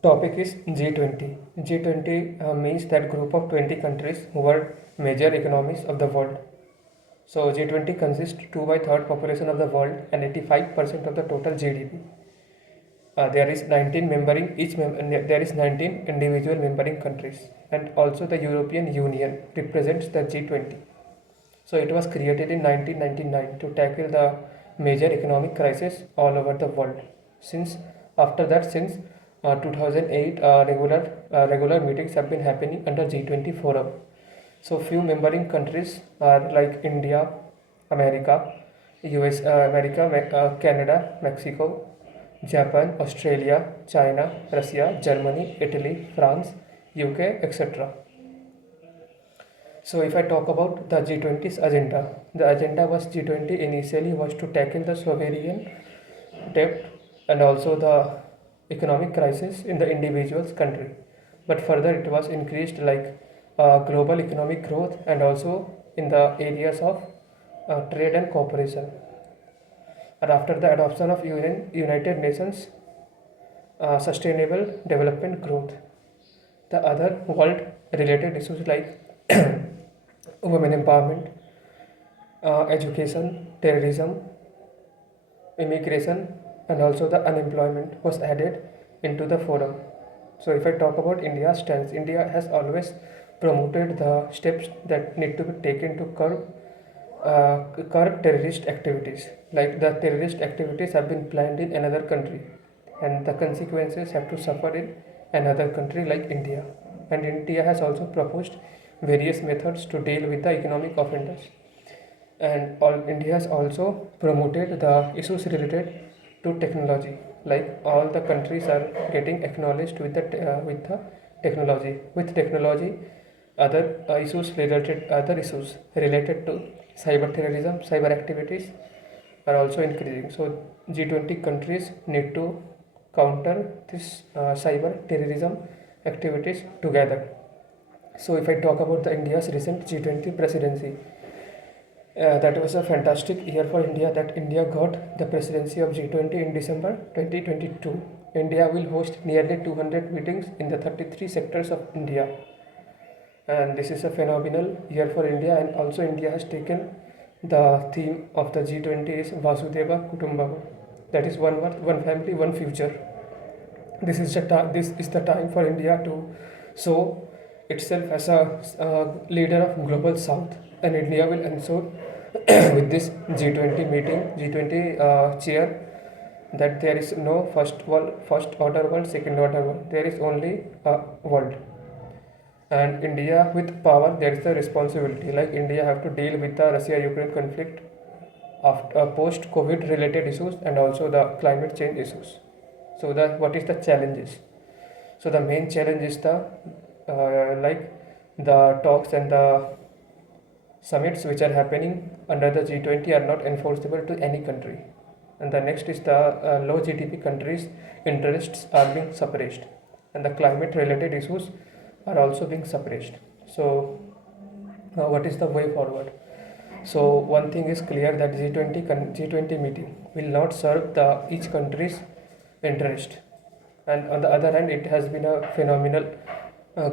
Topic is G20. G20 means that group of 20 countries who are major economies of the world. So G20 consists 2 by 3rd population of the world and 85% of the total GDP. There is 19 membering there is 19 individual membering countries, and also the European Union represents the G20. So it was created in 1999 to tackle the major economic crisis all over the world. Since 2008, regular meetings have been happening under G20 forum. So few membering countries are like India, America, Canada, Mexico, Japan, Australia, China, Russia, Germany, Italy, France, UK, etc. So if I talk about the G20's agenda, the agenda was G20 initially was to tackle the sovereign debt and also the economic crisis in the individual's country. But further it was increased like global economic growth and also in the areas of trade and cooperation. And after the adoption of United Nations Sustainable Development Growth, the other world related issues like women empowerment, education, terrorism, immigration, and also the unemployment was added into the forum. So if I talk about India's stance, India has always promoted the steps that need to be taken to curb terrorist activities. Like the terrorist activities have been planned in another country, and the consequences have to suffer in another country like India. And India has also proposed various methods to deal with the economic offenders. And India has also promoted the issues related to technology. Like all the countries are getting acknowledged with the technology. With technology, other issues related to cyber terrorism, cyber activities are also increasing. So G20 countries need to counter this cyber terrorism activities together. So if I talk about the India's recent G20 presidency, that was a fantastic year for India that India got the presidency of G20 in December 2022. India will host nearly 200 meetings in the 33 sectors of India. And this is a phenomenal year for India, and also India has taken the theme of the G20 is Vasudhaiva Kutumbakam. That is one earth, one family, one future. This is the time for India to show itself as a leader of global South, and India will ensure with this G20 meeting, G20 chair, that there is no first order world, second order world. There is only a world. And India with power, there is the responsibility. Like India have to deal with the Russia-Ukraine conflict, after post-COVID related issues, and also the climate change issues. So what is the challenges? So the main challenge is like the talks and the summits which are happening under the G20 are not enforceable to any country. And the next is the low GDP countries' interests are being suppressed, and the climate related issues are also being suppressed. So what is the way forward? So one thing is clear that G20 meeting will not serve the each country's interest, and on the other hand, it has been a phenomenal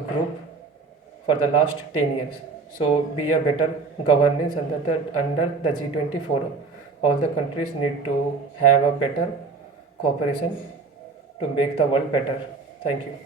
group for the last 10 years. So be a better governance under the G20 forum. All the countries need to have a better cooperation to make the world better. Thank you.